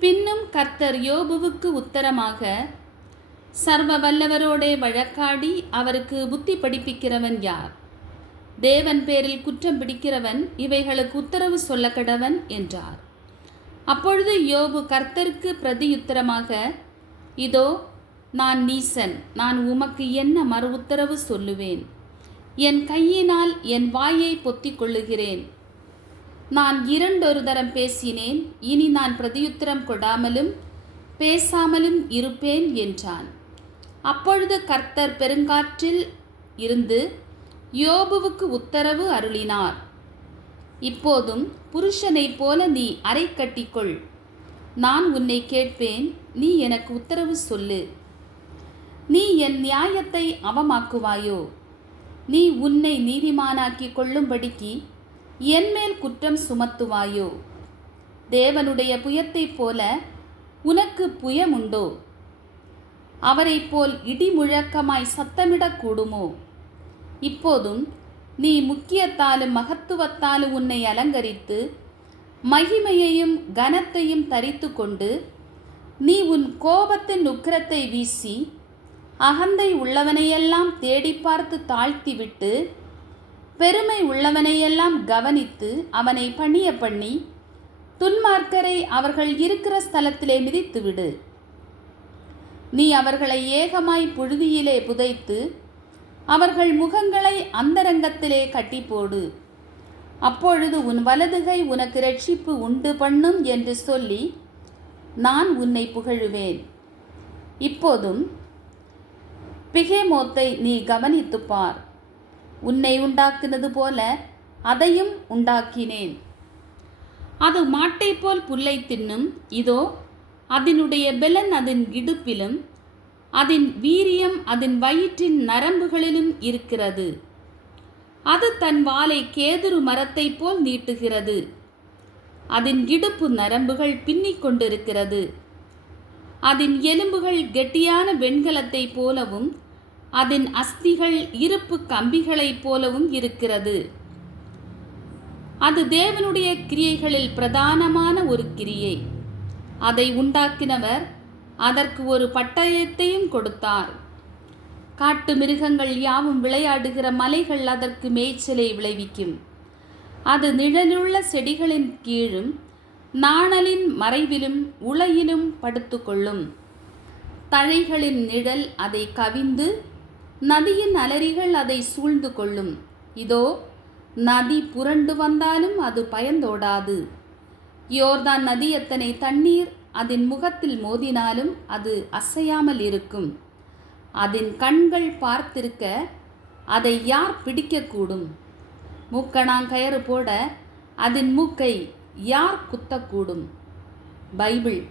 பின்னும் கர்த்தர் யோபுவுக்கு உத்தரமாக சர்வ வல்லவரோடே வழக்காடி அவருக்கு புத்தி படிப்பிக்கிறவன் யார்? தேவன் பேரில் குற்றம் பிடிக்கிறவன் இவைகளுக்கு உத்தரவு சொல்ல கடவன் என்றார். அப்பொழுது யோபு கர்த்தருக்கு பிரதியுத்தரமாக இதோ நான் நீசன் நான் உமக்கு என்ன மறு உத்தரவு சொல்லுவேன்? என் கையினால் என் வாயை பொத்திக் கொள்ளுகிறேன். நான் இரண்டொரு தரம் பேசினேன் இனி நான் பிரதியுத்தரம் கொடாமலும் பேசாமலும் இருப்பேன் என்றான். அப்பொழுது கர்த்தர் பெருங்காற்றில் இருந்து யோபுவுக்கு உத்தரவு அருளினார். இப்போதும் புருஷனைப் போல நீ அறை கட்டிக்கொள். நான் உன்னை கேட்பேன் நீ எனக்கு உத்தரவு சொல்லு. நீ என் நியாயத்தை அவமாக்குவாயோ? நீ உன்னை நீதிமானாக்கிக் கொள்ளும்படிக்கு என்மேல் குற்றம் சுமத்துவாயோ? தேவனுடைய புயத்தைப் போல உனக்கு புயமுண்டோ? அவரைப் போல் இடி முழக்கமாய் சத்தமிடக்கூடுமோ இப்போதும் நீ முக்கியத்தாலும் மகத்துவத்தாலும் உன்னை அலங்கரித்து மகிமையையும் கனத்தையும் தரித்து கொண்டு நீ உன் கோபத்தின் உக்கிரத்தை வீசி அகந்தை உள்ளவனையெல்லாம் தேடி பார்த்து தாழ்த்திவிட்டு பெருமை உள்ளவனையெல்லாம் கவனித்து அவனை பணிய பண்ணி துன்மார்க்கரை அவர்கள் இருக்கிற ஸ்தலத்திலே மிதித்துவிடு. நீ அவர்களை ஏகமாய் புழுதியிலே புதைத்து அவர்கள் முகங்களை அந்தரங்கத்திலே கட்டி போடு அப்பொழுது உன் வலதுகை உனக்கு ரட்சிப்பு உண்டு பண்ணும் என்று சொல்லி நான் உன்னை புகழுவேன். இப்போதும் பிகேமோத்தை நீ கவனித்துப் பார் உன்னை உண்டாக்கினது போல அதையும் உண்டாக்கினேன். அது மாட்டை போல் புல்லை தின்னும். இதோ அதனுடைய பெலன் அதன் இடுப்பிலும் அதன் வீரியம் அதன் வயிற்றின் நரம்புகளிலும் இருக்கிறது. அது தன் வாளை கேதுரு மரத்தைப் போல் நீட்டுகிறது. அதன் இடுப்பு நரம்புகள் பின்னிக் கொண்டிருக்கிறது. அதன் எலும்புகள் கெட்டியான வெண்கலத்தைப் போலவும் அதன் அஸ்திகள் இருப்பு கம்பிகளைப் போலவும் இருக்கிறது. அது தேவனுடைய கிரியைகளில் பிரதானமான ஒரு கிரியை. அதை உண்டாக்கினவர் அதற்கு ஒரு பட்டயத்தையும் கொடுத்தார். காட்டு மிருகங்கள் யாவும் விளையாடுகிற மலைகள் அதற்கு மேய்ச்சலை விளைவிக்கும். அது நிழலுள்ள செடிகளின் கீழும் நாணலின் மறைவிலும் உளையிலும் படுத்துக்கொள்ளும். தழைகளின் நிழல் அதை கவிந்து நதியின் அலறிகள் அதை சூழ்ந்து கொள்ளும். இதோ நதி புரண்டு வந்தாலும் அது பயந்தோடாது. யோர்தான் நதி எத்தனை தண்ணீர் அதன் முகத்தில் மோதினாலும் அது அசையாமல் இருக்கும். அதன் கண்கள் பார்த்திருக்க அதை யார் பிடிக்கக்கூடும்? மூக்கணாங்கயறு போட அதன் மூக்கை யார் குத்தக்கூடும்? பைபிள்